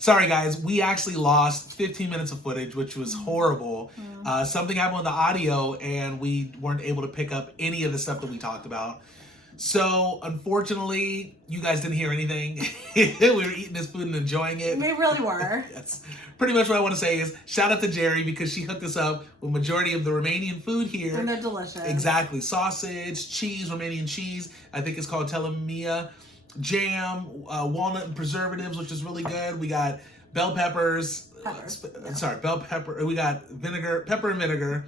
Sorry, guys. We actually lost 15 minutes of footage, which was horrible. Something happened with the audio, and we weren't able to pick up any of the stuff that we talked about. So, unfortunately, you guys didn't hear anything. We were eating this food and enjoying it. We really were. That's pretty much what I want to say is shout out to Geri because she hooked us up with majority of the Romanian food here. And they're delicious. Exactly. Sausage, cheese, Romanian cheese. I think it's called telemia. Jam, walnut and preservatives, which is really good. We got bell peppers. Bell pepper. We got vinegar, pepper and vinegar.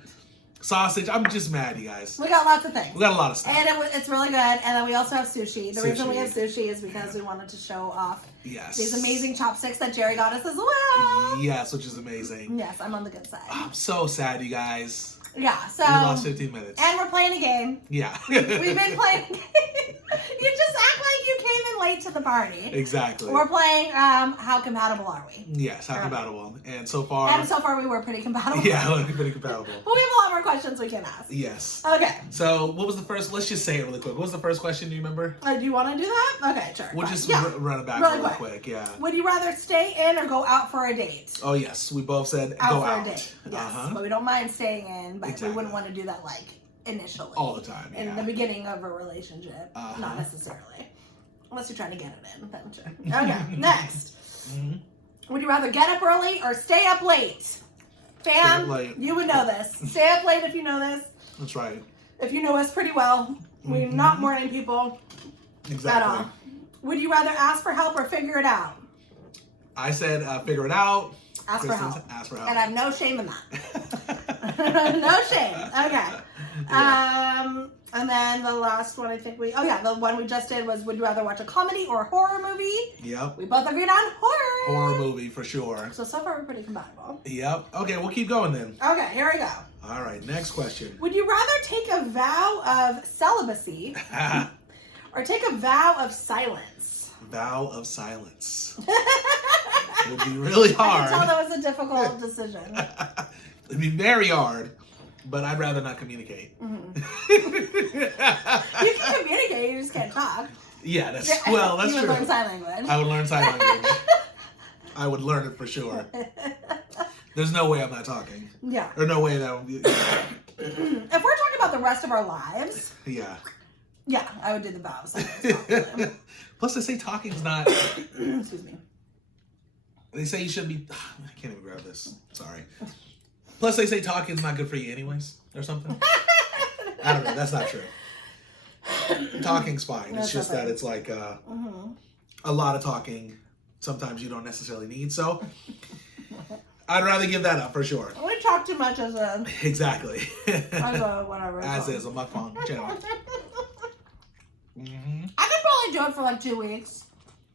Sausage. I'm just mad, you guys. We got lots of things. We got a lot of stuff. And it's really good. And then we also have sushi. The reason we have sushi is because we wanted to show off these amazing chopsticks that Geri got us as well. Yes, which is amazing. Yes, I'm on the good side. I'm so sad, you guys. Yeah, so... We lost 15 minutes. And we're playing a game. Yeah. We've been playing a game. You just act like you came in late to the party. Exactly. We're playing How Compatible Are We? Yes, How Compatible. And so far we were pretty compatible. Yeah, pretty compatible. But we have a lot more questions we can ask. Yes. Okay. So, what was the first... Let's just say it really quick. What was the first question, do you remember? Do you want to do that? Okay, sure. We'll just run it back really quick. Yeah. Would you rather stay in or go out for a date? Oh, yes. We both said go out. For a date. Yes. But we don't mind staying in, but we wouldn't want to do that like initially. All the time, in the beginning of a relationship. Not necessarily. Unless you're trying to get it in, then sure. Okay, next. Would you rather get up early or stay up late? Fam, you would know this. Stay up late if you know this. That's right. If you know us pretty well. We're not morning people. Exactly. At all. Would you rather ask for help or figure it out? I said figure it out. Ask for help. Ask for help. And I have no shame in that. No shame. Okay. Yeah. And then the last one, I think the one we just did was, would you rather watch a comedy or a horror movie? Yep. We both agreed on horror. Horror movie for sure. So far we're pretty compatible. Yep. Okay, we'll keep going then. Okay, here we go. All right, next question. Would you rather take a vow of celibacy or take a vow of silence? Vow of silence. It would be really hard. I can tell that was a difficult decision. It'd be very hard. But I'd rather not communicate. You can communicate, you just can't talk. Yeah, that's true. You would learn sign language. I would learn sign language. I would learn it for sure. There's no way I'm not talking. Yeah. Or no way that would be... If we're talking about the rest of our lives... Yeah. Yeah, I would do the vows. Plus, they say talking's not... Excuse me. They say you shouldn't be... I can't even grab this. Sorry. Plus, they say talking's not good for you anyways, or something. I don't know. That's not true. Talking's fine. It's just that it's like a lot of talking. Sometimes you don't necessarily need. So, I'd rather give that up for sure. We talk too much as a... Exactly. As a whatever. As is a mukbang channel. I could probably do it for like 2 weeks.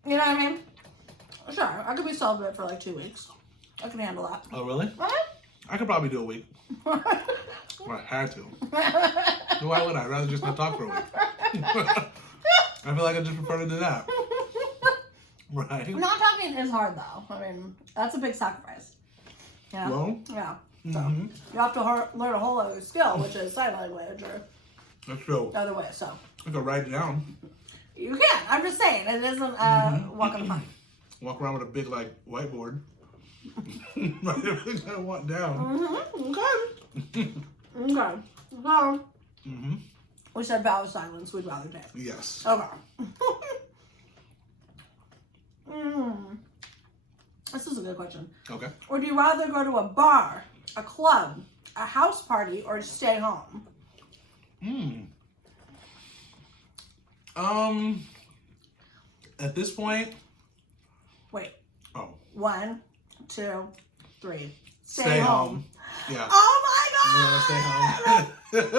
You know what I mean? Sure. I could be celibate for like 2 weeks. I can handle that. Oh, really? I could probably do a week. Well, I had to. Why would I? I'd rather just not talk for a week. I feel like I just prefer to do that. Right? Not talking is hard, though. I mean, that's a big sacrifice. Yeah. Well, yeah. So, you have to learn a whole other skill, which is sign language or that's true. The other way, so. I could write it down. You can. I'm just saying. It isn't walk on the park. Walk around with a big, like, whiteboard. Write everything I want down. Okay. Okay. Well, we said vow of silence. We'd rather take. Yes. Okay. This is a good question. Okay. Or do you rather go to a bar, a club, a house party, or stay home? At this point. Wait. Oh. 1, 2, 3. Stay home. Yeah. Oh my God! You want to stay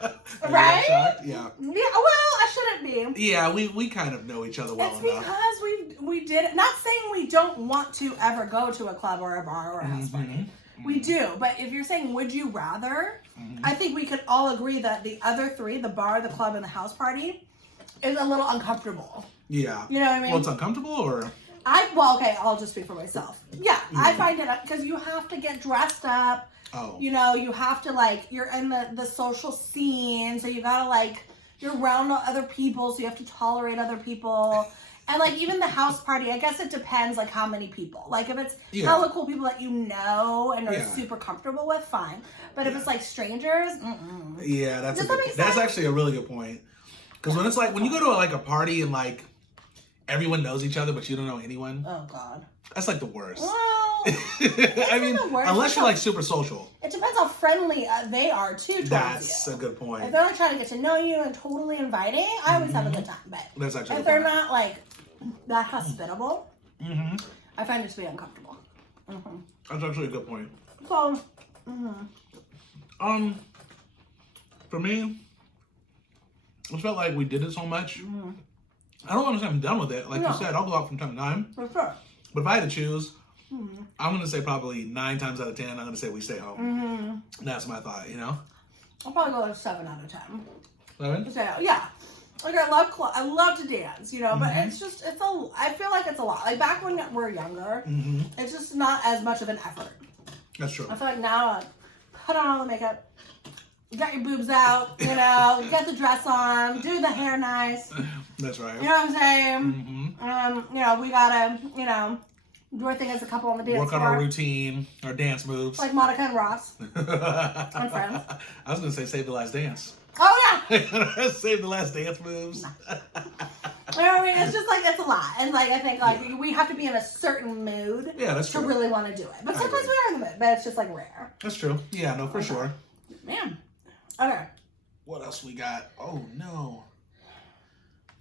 home? Right? Yeah. Yeah. Well, I shouldn't be. Yeah, we kind of know each other well enough. It's because we did it. Not saying we don't want to ever go to a club or a bar or a house party. We do, but if you're saying would you rather, I think we could all agree that the other three, the bar, the club, and the house party, is a little uncomfortable. Yeah. You know what I mean? Well, it's uncomfortable, or? Okay, I'll just speak for myself. Yeah, I find it, because you have to get dressed up. Oh. You know, you have to, like, you're in the social scene, so you gotta, like, you're around other people, so you have to tolerate other people. And like even the house party, I guess it depends like how many people. Like if it's Yeah. hella cool people that you know and are Yeah. super comfortable with, fine. But if it's like strangers, Yeah, that's Does that make that's sense? actually a really good point. Because when it's like when you go to like a party and like everyone knows each other but you don't know anyone, oh god. that's like the worst. Well, I mean, the worst. unless you're like super social. it depends how friendly they are too towards That's you. a good If point. they're like trying to get to know you and totally inviting, I always have a good time. But That's actually a if good they're point. not like that hospitable, Mm-hmm. I find it to be uncomfortable. That's actually a good point. So, For me, I felt like we did it so much. I don't want to say I'm done with it. Like No. you said, I'll go out from time to time. for sure. But if I had to choose, I'm going to say probably 9 times out of 10, I'm going to say we stay home. That's my thought, you know? I'll probably go like 7 out of 10. 7? So, yeah. Like I love to dance, you know, but it's I feel like it's a lot. Like back when we're younger, it's just not as much of an effort. That's true. I feel like now, put on all the makeup, get your boobs out, you know, get the dress on, do the hair nice. That's right. You know what I'm saying? You know, we gotta, you know, do our thing as a couple on the dance Work on floor. our routine, our dance moves. Like Monica and Ross. I'm friends. I was going to say save the last dance. Oh yeah! Save the last dance moves. You know what I mean? It's just like, it's a lot. And like, I think like we have to be in a certain mood Yeah, that's to true. really want to do it. But I sometimes agree. we are in the mood, but it's just like rare. That's true. Yeah, no, for sure. Man. Okay. What else we got? Oh, no.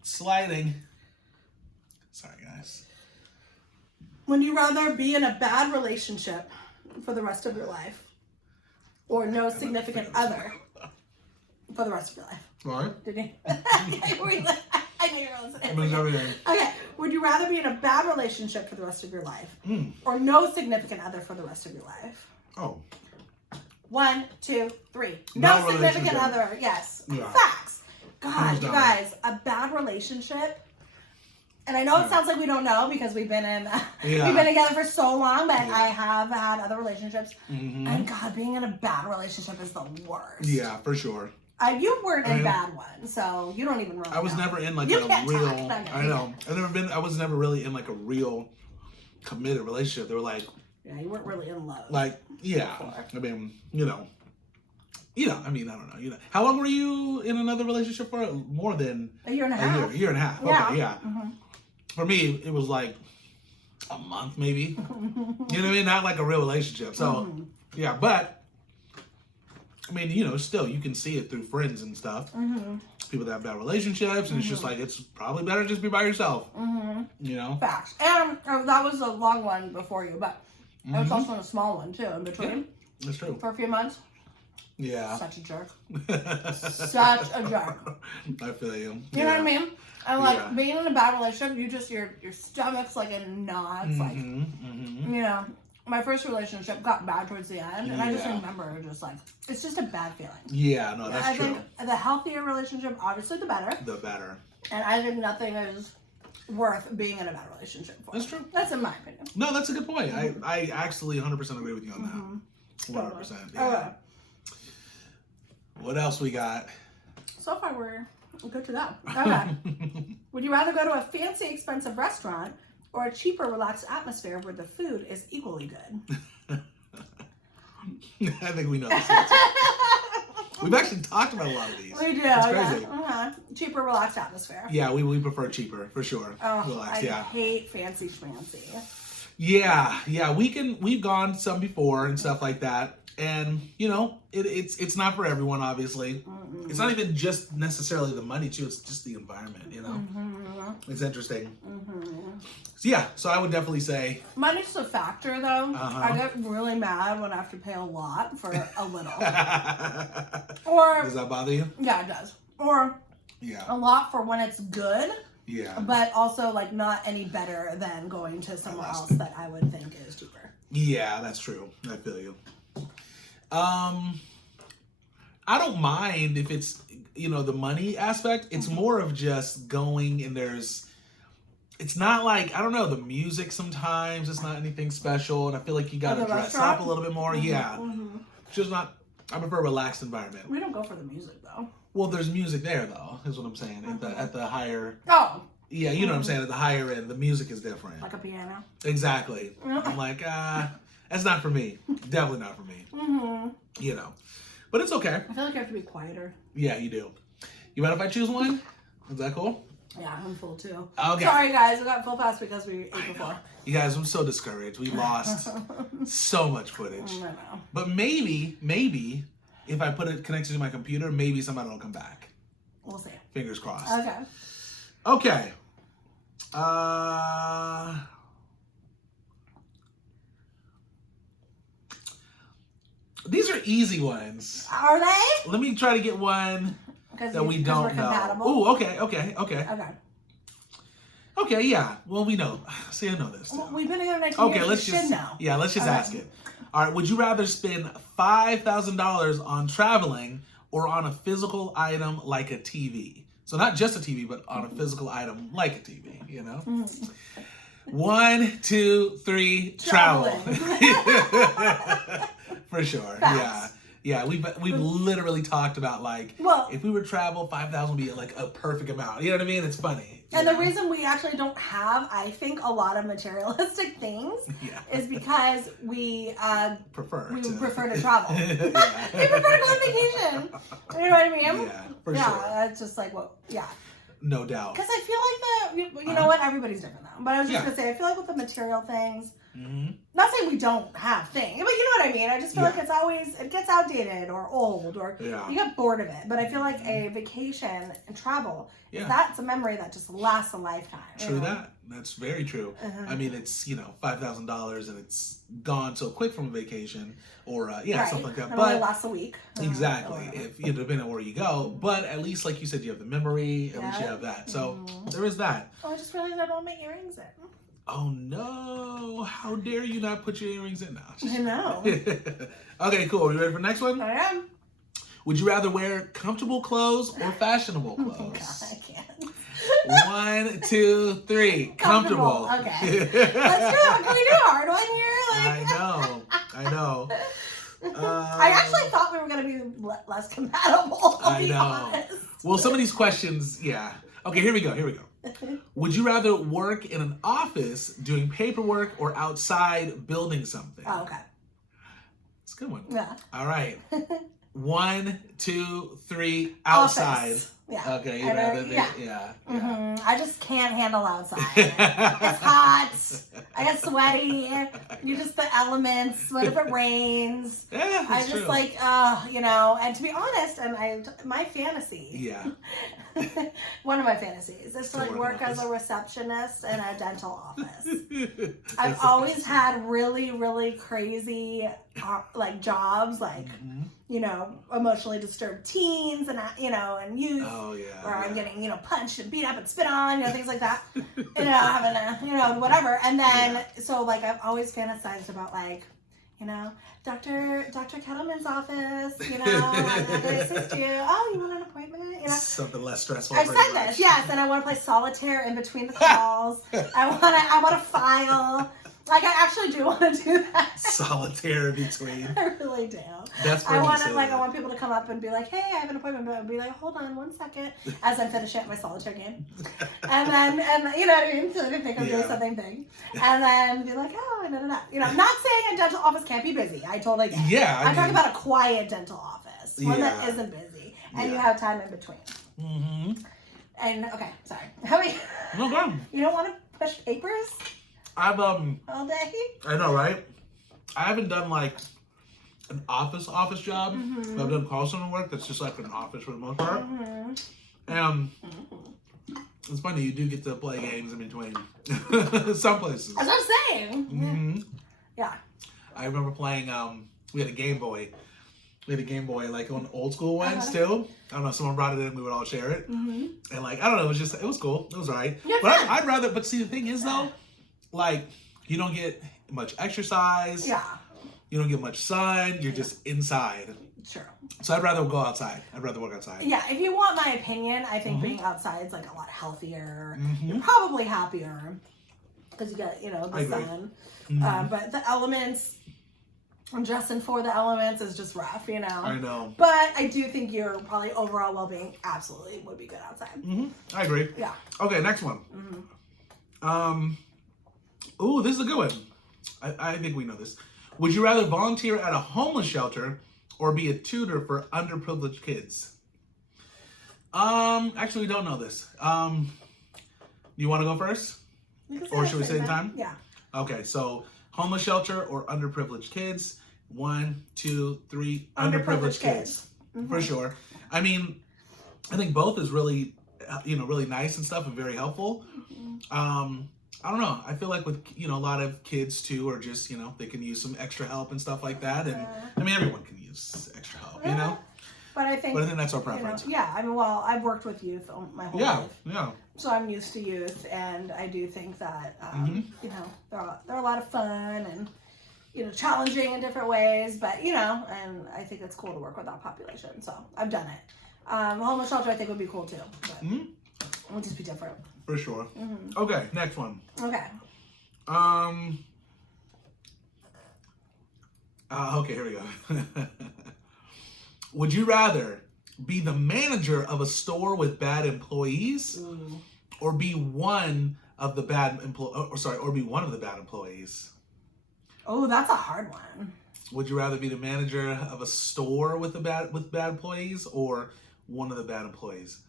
Sliding. Sorry, guys. Would you rather be in a bad relationship for the rest of your life or no significant other for the rest of your life? Sorry? Did you? I knew you were listening. It means everything. Okay. Would you rather be in a bad relationship for the rest of your life Mm. or no significant other for the rest of your life? Oh. 1, 2, 3. No No significant relationship. other. Yes. Yeah. Facts. God, Hands you down. guys, a bad relationship. And I know it sounds like we don't know because we've been we've been together for so long, but I have had other relationships. And God, being in a bad relationship is the worst. Yeah, for sure. You weren't in bad one, so you don't even really I was know. never in like You a can't real. talk. No, I know. I was never really in like a real committed relationship. They were like, Yeah, you weren't really in love. yeah. I mean, you know. I mean, I don't know. How long were you in another relationship for? More than a year and a half. year and a half. Yeah. Okay, yeah. For me, it was like a month, maybe. You know what I mean? Not like a real relationship. So, yeah. But I mean, still you can see it through friends and stuff. People that have bad relationships, and it's just like it's probably better to just be by yourself. You know. Facts. And that was a long one before you, but it was also a small one too in between. Yeah, that's true. For a few months. Yeah. Such a jerk. Such a jerk. I feel you. You know what I mean? And like Yeah. being in a bad relationship, you just your stomach's like in knots. Like my first relationship got bad towards the end, and I just Yeah. remember just like it's just a bad feeling. Yeah, no, that's I true. think the healthier relationship, obviously, the better. The better. And I think nothing is worth being in a bad relationship for. That's true. That's in my opinion. No, that's a good point. I actually 100% agree with you on that. 100%. Yeah. Okay. What else we got? So far, we're good to go. Okay. Would you rather go to a fancy, expensive restaurant or a cheaper, relaxed atmosphere where the food is equally good? I think we know this answer. We've actually talked about a lot of these. We do. It's Yeah. crazy. Cheaper, relaxed atmosphere. Yeah, we prefer cheaper for sure. Oh, Relax, I yeah. hate fancy schmancy. Yeah. We've gone some before and stuff like that. And it's not for everyone, obviously. It's not even just necessarily the money too, it's just the environment, It's interesting. So I would definitely say Money's a factor though. I get really mad when I have to pay a lot for a little. Or does that bother you? yeah, it does. Or a lot for when it's good. Yeah. But also like not any better than going to somewhere else that I would think is cheaper. Yeah, that's true. I feel you. I don't mind if it's, the money aspect. It's more of just going and it's not like, I don't know, the music sometimes, it's not anything special. And I feel like you got to dress restaurant? up a little bit more. Yeah. It's just not, I prefer a relaxed environment. We don't go for the music though. Well, there's music there though, is what I'm saying. At the higher, Oh. Yeah, you know what I'm saying. At the higher end, the music is different. Like a piano. Exactly. I'm like, that's not for me. Definitely not for me. You know, but it's okay. I feel like I have to be quieter. Yeah, you do. You mind if I choose one? Is that cool? Yeah, I'm full too. Okay. Sorry guys, we got full fast because we ate before. You guys, I'm so discouraged. We lost so much footage. I know. But maybe if I put it connected to my computer, maybe somebody will come back. We'll see. Fingers crossed. Okay. Okay. These are easy ones. Are they? Let me try to get one that we don't know. Ooh, okay. Okay, yeah. Well, we know. See, I know this too. Well, we've been together 19 years. Let's just know. Yeah, let's just ask it. All right. Would you rather spend $5,000 on traveling or on a physical item like a TV? So not just a TV, but on a physical item like a TV. You know. 1, 2, 3. Travel. For sure. Facts. Yeah, we've literally talked about like, if we were to travel, 5,000 would be like a perfect amount. You know what I mean? It's funny. And the reason we actually don't have, I think, a lot of materialistic things is because we prefer to travel. We prefer to go on vacation. You know what I mean? Yeah, for sure. Yeah, it's just like no doubt. Because I feel like you know what? Everybody's different though. But I was just gonna say, I feel like with the material things. Not saying we don't have things, but you know what I mean. I just feel like it gets outdated or old or you get bored of it. But I feel like a vacation and travel, that's a memory that just lasts a lifetime. True that. That's very true. I mean, it's $5,000 and it's gone so quick from a vacation or something like that. It but only lasts a week. Exactly. If depending on where you go, but at least like you said, you have the memory. At least you have that. So there is that. Oh, I just realized I don't have my earrings in. Oh no! How dare you not put your earrings in now? I know. Okay, cool. Are you ready for the next one? I am. Would you rather wear comfortable clothes or fashionable clothes? Oh God, I can't. 1, 2, 3. Comfortable. Okay. Let's do it. Can we do a hard one here? I know. I actually thought we were going to be less compatible, I'll be honest. Well, some of these questions, Okay, here we go. Would you rather work in an office doing paperwork or outside building something? Oh, okay. It's a good one. Yeah. All right. 1, 2, 3. Outside. Office. Yeah. Okay. You'd rather I just can't handle outside. It's hot. I get sweaty. You just the elements. What if it rains? Yeah, I just true. And to be honest, my fantasy. Yeah. One of my fantasies is to work as a receptionist in a dental office. I've always had really, really crazy jobs, emotionally disturbed teens and youth. Oh yeah. Where I'm getting punched and beat up and spit on, things like that. Having a whatever. And then so I've always fantasized about Dr. Kettleman's office, how can I assist you? Oh, you want an appointment? Something less stressful. I've said this, yes, and I want to play solitaire in between the calls. I want to file. I actually do want to do that. Solitaire in between. I really do. That's funny. I want people to come up and be like, hey, I have an appointment, but I'd be like, hold on 1 second, as I'm finishing my solitaire game. And you know what I mean? So I think I'm doing something big. And then be like, oh, no. I'm not saying a dental office can't be busy. I totally get it. Yeah. I'm talking about a quiet dental office. One that isn't busy. And you have time in between. Mm-hmm. And, okay, sorry. No problem. You don't want to push papers? I've all day. I know, right? I haven't done an office job. Mm-hmm. I've done call center work that's just an office for the most part. Mm-hmm. It's funny, you do get to play games in between. Some places. That's what I'm saying. Mm-hmm. Yeah. I remember playing. We had a Game Boy. On old school ones too. I don't know. Someone brought it in. We would all share it. Mm-hmm. And I don't know. It was cool. It was alright. But I'd rather. But see, the thing is though. You don't get much exercise. Yeah. You don't get much sun. You're just inside. True. So I'd rather go outside. I'd rather work outside. Yeah. If you want my opinion, I think being outside is a lot healthier. Mm-hmm. You're probably happier because you get the sun. Mm-hmm. But the elements, And dressing for the elements is just rough, you know. I know. But I do think your probably overall well-being absolutely would be good outside. I agree. Yeah. Okay, next one. Ooh, this is a good one. I think we know this. Would you rather volunteer at a homeless shelter or be a tutor for underprivileged kids? Actually, we don't know this. You want to go first? Or should we say the time? Yeah. Okay, so homeless shelter or underprivileged kids? 1, 2, 3. Underprivileged kids. For sure. I mean, I think both is really, really nice and stuff and very helpful. I don't know. I feel like with, a lot of kids too are just, they can use some extra help and stuff like that. And I mean, everyone can use extra help, But I think that's our preference. I mean, well, I've worked with youth my whole life. Yeah. So I'm used to youth, and I do think that, they're a lot of fun and, challenging in different ways. But, and I think it's cool to work with that population. So I've done it. Homeless shelter, I think, would be cool too. But it would just be different. For sure. Okay, next one. Okay. Okay, here we go. Would you rather be the manager of a store with bad employees, or be one of the bad employees? Oh, that's a hard one. Would you rather be the manager of a store with bad employees, or one of the bad employees?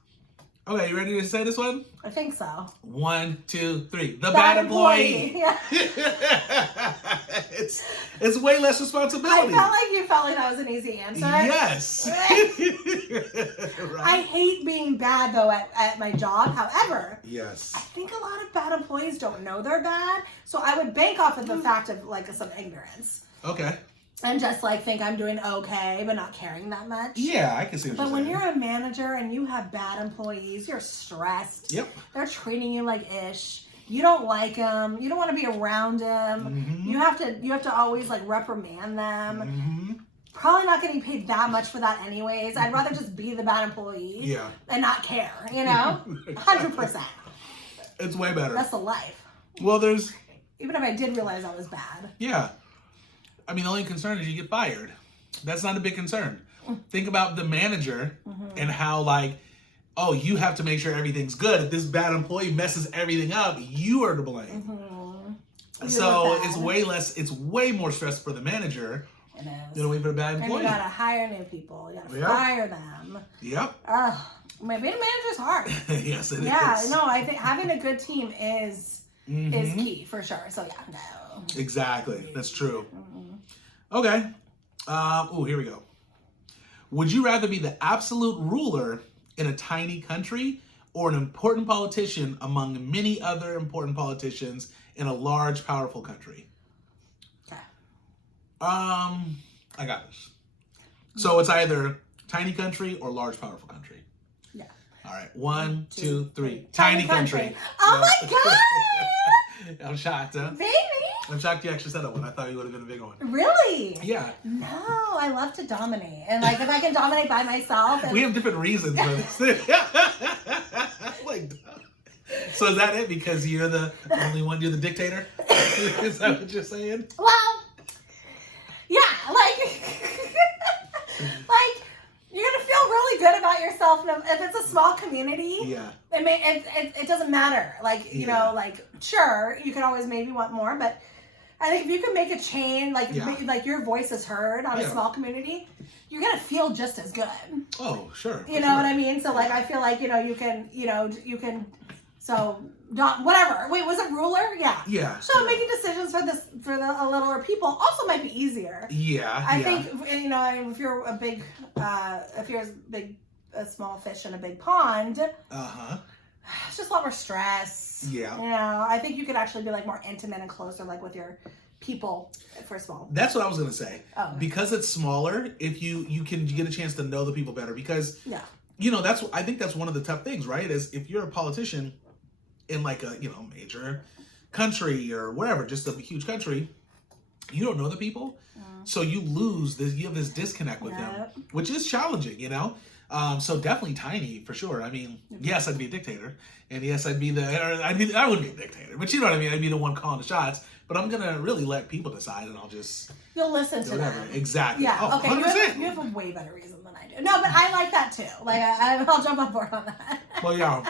Okay, you ready to say this one? I think so. 1, 2, 3. The bad employee. Yeah. It's way less responsibility. I felt like that was an easy answer. Yes. Right? I hate being bad though at my job. However, yes, I think a lot of bad employees don't know they're bad. So I would bank off of the fact of some ignorance. Okay. And just think I'm doing okay, but not caring that much. Yeah, I can see what you're saying. But when you're a manager and you have bad employees, you're stressed. Yep. They're treating you like ish. You don't like them. You don't want to be around them. You have to always reprimand them. Probably not getting paid that much for that anyways. I'd rather just be the bad employee. Yeah. And not care. 100%. It's way better. That's the life. Well, even if I did realize I was bad. Yeah. I mean, the only concern is you get fired. That's not a big concern. Think about the manager and how, you have to make sure everything's good. If this bad employee messes everything up, you are to blame. So it's way more stress for the manager than wait for the bad employee. And you gotta hire new people. You gotta fire them. Yep. Being a manager is hard. Yes, it is. Yeah, no, I think having a good team is key for sure. So no. Exactly. That's true. Okay. Here we go. Would you rather be the absolute ruler in a tiny country, or an important politician among many other important politicians in a large, powerful country? Okay. I got this. So it's either tiny country or large, powerful country. Yeah. All right. 1, 2, 3. Tiny country. Oh my God! I'm shocked, huh? Baby! I'm shocked you actually said that one. I thought you would have been a big one. Really? Yeah. No, I love to dominate. And if I can dominate by myself. We have different reasons for this. So is that it? Because you're the only one, you're the dictator? Is that what you're saying? Well, yeah, you're gonna feel really good about yourself if it's a small community. Yeah. It doesn't matter. Sure, you could always maybe want more, but I think if you can make a change, your voice is heard on a small community, you're gonna feel just as good. Oh, sure. You know what I mean? So I feel like you can. So whatever. Wait, was it ruler? Yeah. Yeah. So making decisions for the littler people also might be easier. Yeah. I think if you're a small fish in a big pond. It's just a lot more stress. Yeah. I think you could actually be more intimate and closer with your people for small. That's what I was gonna say. Oh. Because it's smaller, if you can get a chance to know the people better. Because I think that's one of the tough things, right? Is if you're a politician in a major country or whatever, just a huge country, you don't know the people, so you have this disconnect with them, which is challenging, so definitely tiny for sure. I mean, yes, I'd be a dictator, and yes, I wouldn't be a dictator, but you know what I mean. I'd be the one calling the shots. but I'm gonna really let people decide, and I'll just You'll listen to whatever. them. Exactly. Yeah. Oh, Okay. 100%. You have a way better reason than I do. No, but I like that too. Like I'll jump on board on that. Well, yeah.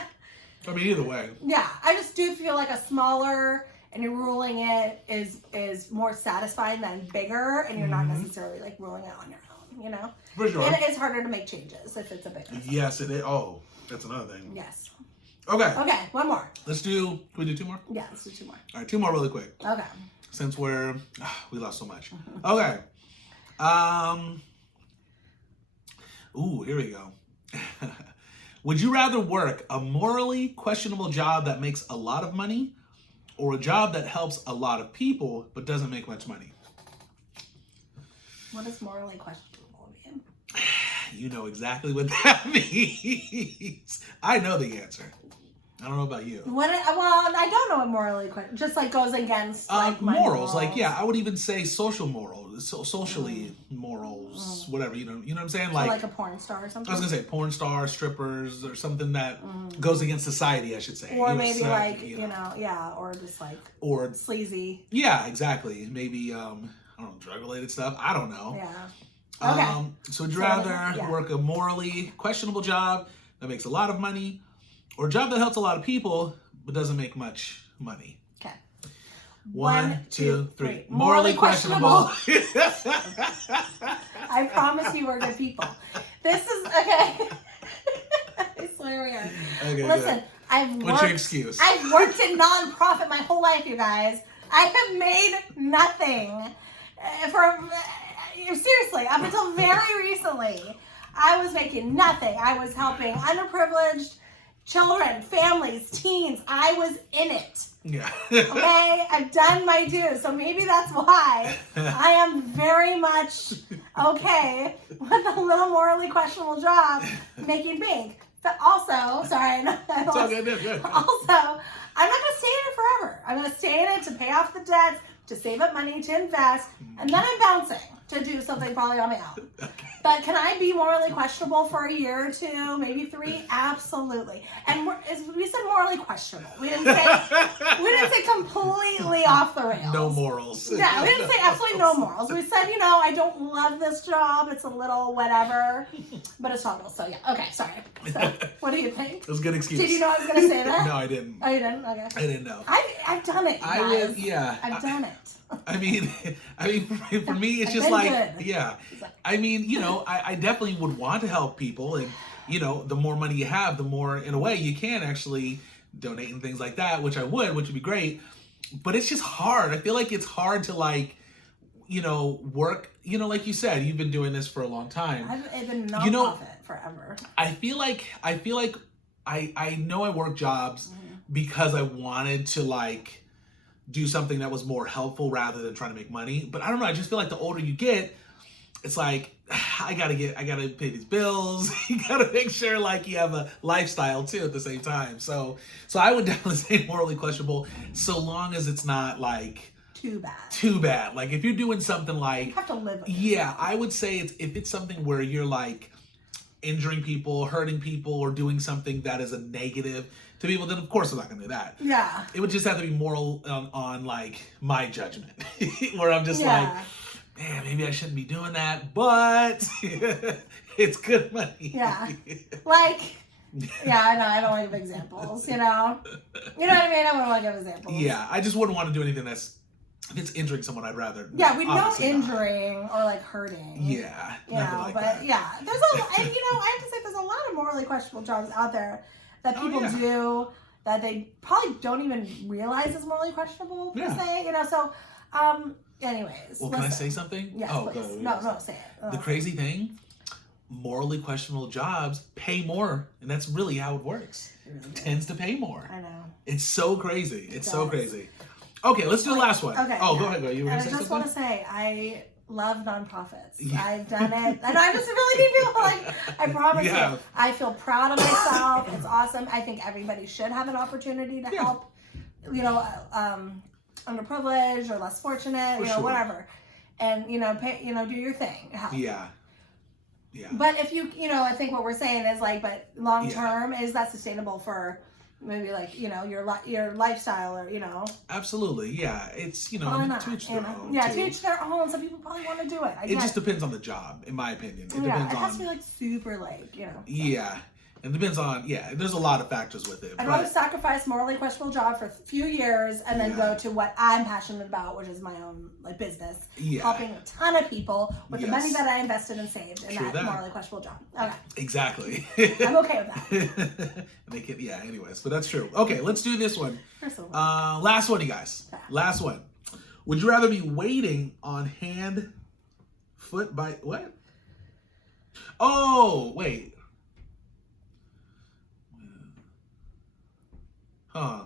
I mean, either way. Yeah, I just do feel like a smaller and you're ruling it is more satisfying than bigger, and you're not necessarily like ruling it on your own. You know. For sure. And it's harder to make changes if it's a bigger. Yes, it is. Oh, that's another thing. Yes. Okay. Okay. One more. Can we do 2 more? Yeah. Let's do 2 more. All right, 2 more really quick. Okay. Since we lost so much. Okay. Ooh, here we go. Would you rather work a morally questionable job that makes a lot of money, or a job that helps a lot of people but doesn't make much money? What does morally questionable mean? You know exactly what that means. I know the answer. I don't know about you. Well, I don't know what morally just like goes against like my morals. Like, yeah, I would even say social morals, socially morals, whatever. You know what I'm saying? So like a porn star or something. I was gonna say porn stars, strippers, or something that goes against society. I should say. Or maybe like yeah, or just like or sleazy. Yeah, exactly. Maybe I don't know, drug related stuff. I don't know. Yeah. Okay. So would you rather work a morally questionable job that makes a lot of money, or a job that helps a lot of people but doesn't make much money? Okay. 1, 2, 3. Morally questionable. I promise you we're good people. This is okay. I swear we are. Okay, listen, good. What's your excuse? I've worked in nonprofit my whole life, you guys. I have made nothing seriously, up until very recently, I was making nothing. I was helping underprivileged children, families, teens. I was in it. Yeah. Okay? I've done my due. So maybe that's why I am very much okay with a little morally questionable job making bank. But also, sorry. It's all good. Also, I'm not going to stay in it forever. I'm going to stay in it to pay off the debts, to save up money, to invest, and then I'm bouncing to do something probably on my own. Okay. But can I be morally questionable for a year or 2, maybe 3? Absolutely. And we said morally questionable. We didn't say completely off the rails. No morals. No, we didn't say absolutely no morals. We said, I don't love this job. It's a little whatever, but it's tolerable. So yeah. Okay, sorry. So, what do you think? It was a good excuse. Did you know I was going to say that? No, I didn't. Oh, you didn't? Okay. I didn't know. I've done it, guys. I've done it. I mean, for me, it's just like, yeah. I mean, I definitely would want to help people, and the more money you have, the more, in a way, you can actually donate and things like that, which would be great. But it's just hard. I feel like it's hard to work. Like you said, you've been doing this for a long time. I've been nonprofit forever. I feel like I know I work jobs because I wanted to do something that was more helpful rather than trying to make money. But I don't know, I just feel like the older you get, it's like, I gotta pay these bills. You gotta make sure you have a lifestyle too at the same time. So I would definitely say morally questionable, so long as it's not too bad. Like if you're doing something you have to live with it. Yeah, I would say if it's something where you're injuring people, hurting people, or doing something that is a negative to people, then of course I'm not gonna do that. Yeah. It would just have to be moral on my judgment, where I'm just man, maybe I shouldn't be doing that, but it's good money. Yeah. Yeah, I know. I don't want to give examples. You know what I mean? I wouldn't want to give examples. Yeah, I just wouldn't want to do anything if it's injuring someone. I'd rather. Yeah, we know injuring or hurting. Yeah. But that. yeah, there's I have to say there's a lot of morally questionable jobs out there that people do that they probably don't even realize is morally questionable per se. So anyways. Well, can I say something? Yes, please. No, say it. The crazy thing, morally questionable jobs pay more, and that's really how it works. It tends to pay more. I know. It's so crazy. It's so crazy. Okay, let's do the last one. Okay. Oh, go ahead. You were and going to say something? I just want to say, I love nonprofits. Yeah. I've done it. And I just really need people I promise you. I feel proud of myself. It's awesome. I think everybody should have an opportunity to help, underprivileged or less fortunate, whatever. And, pay, do your thing. Help. Yeah. Yeah. But if I think what we're saying is but long term, is that sustainable for maybe like, you know, your lifestyle or, you know. Absolutely, yeah. It's, you know, to each their own. Yeah, to each their own. Some people probably want to do it. It just depends on the job, in my opinion. It yeah, depends it has on, to be like super like, you know. So. Yeah. It depends on, there's a lot of factors with it. I'd rather sacrifice morally questionable job for a few years and then go to what I'm passionate about, which is my own like business. Yeah. Helping a ton of people with the money that I invested and saved in that morally questionable job. Okay. Exactly. I'm okay with that. Make it, anyways, but that's true. Okay, let's do this one. Last one, you guys. Okay. Last one. Would you rather be waiting on hand, foot by, what? Oh, wait. Huh.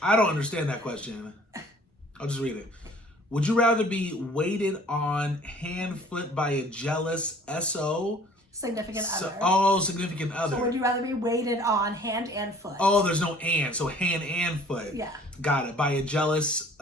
I don't understand that question. I'll just read it. Would you rather be waited on hand, foot by a jealous SO? Significant other. Oh, significant other. So would you rather be waited on hand and foot? Oh, there's no and. So hand and foot. Yeah. Got it. By a jealous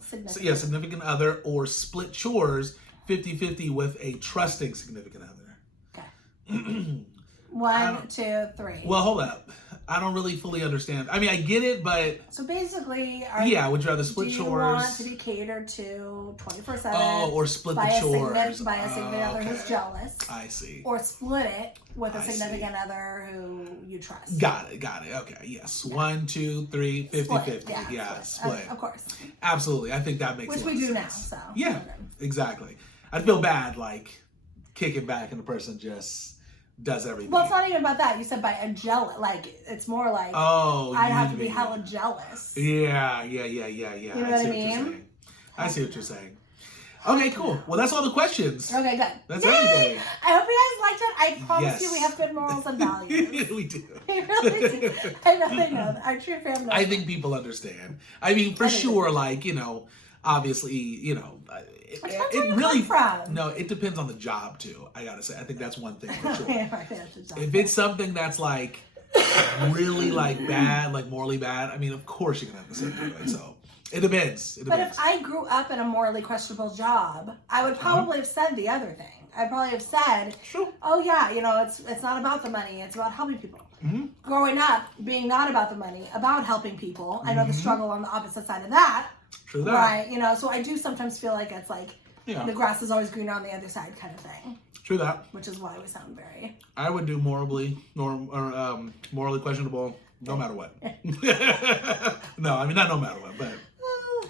significant other, or split chores 50-50 with a trusting significant other. Okay. 1, 2, 3. Well, hold up. I don't really fully understand. I mean, I get it, but... So basically... would you rather split chores? Do you want to be catered to 24/7? Oh, or split the chores. By a significant other who's jealous. I see. Or split it with a significant other who you trust. Got it. Okay, yes. 1, 2, 3, 50-50. Yeah, split. Of course. Absolutely. I think that makes sense. Which we do now, so... Yeah, exactly. I'd feel bad, like, kicking back and the person just... does everything. Well, it's not even about that. You said by a jealous, like it's more like I'd have to be hella jealous. Yeah. You know what I mean? I see what you're saying. Okay, cool. Well, that's all the questions. Okay, good. That's everything. I hope you guys liked it. I promise you we have good morals and values. We do. We really do. I know. Our true family. I think people understand. I mean, for sure, like, you know, obviously, you know, it really it depends on the job too. I gotta say, I think that's one thing for sure. If it's something that's like really like bad, like morally bad, I mean, of course you're gonna have to say it. So it depends. But if I grew up in a morally questionable job, I would probably have said the other thing. I'd probably have said, "Oh yeah, you know, it's not about the money; it's about helping people." Mm-hmm. Growing up, being not about the money, about helping people, I know the struggle on the opposite side of that. True that. Right, you know, so I do sometimes feel like it's like the grass is always greener on the other side kind of thing. True that. Which is why we sound very... I would do morally questionable no matter what. No, I mean, not no matter what, but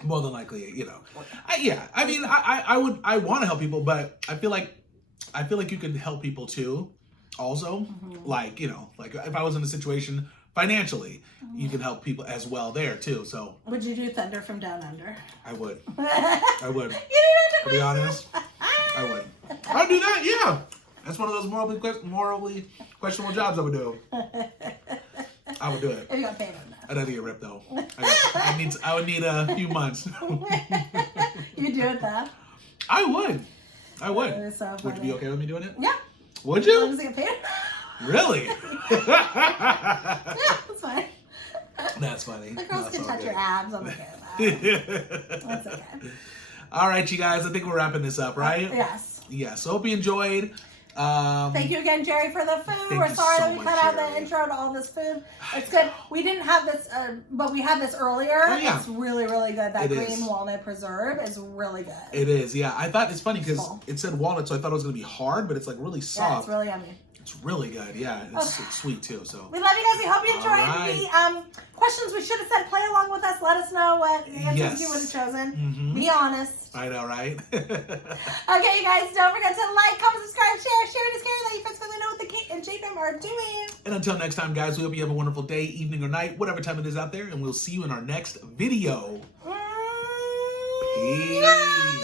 more than likely, you know. I want to help people, but I feel like you can help people too also. Mm-hmm. Like, you know, like if I was in a situation... financially, you can help people as well there too. So, would you do Thunder from Down Under? I would. I would. To be honest, I would. I'd do that. Yeah, that's one of those morally questionable jobs I would do. I would do it. If you got paid enough. I'd have to get ripped though. I would need a few months. You do it though. I would. So would you be okay with me doing it? Yeah. Would you? As long as you get paid. Really? Yeah, that's fine. That's funny. The girls can touch your abs. I'm okay with that. That's okay. All right, you guys. I think we're wrapping this up, right? Yes. Yes. So hope you enjoyed. Thank you again, Jerry, for the food. We're sorry that we cut out the intro to all this food. It's good. We didn't have this, but we had this earlier. Oh, yeah. It's really, really good. That green walnut preserve is really good. It is, yeah. I thought it's funny because it said walnut, so I thought it was going to be hard, but it's like really soft. Yeah, it's really yummy. It's really good, yeah. It's sweet too. So we love you guys. We hope you enjoyed the questions. We should have said play along with us. Let us know what answers you would have chosen. Mm-hmm. Be honest. I know, right? Okay, you guys, don't forget to like, comment, subscribe, share to scary that you folks really know what the K&J Fam are doing. And until next time, guys, we hope you have a wonderful day, evening, or night, whatever time it is out there, and we'll see you in our next video. Peace.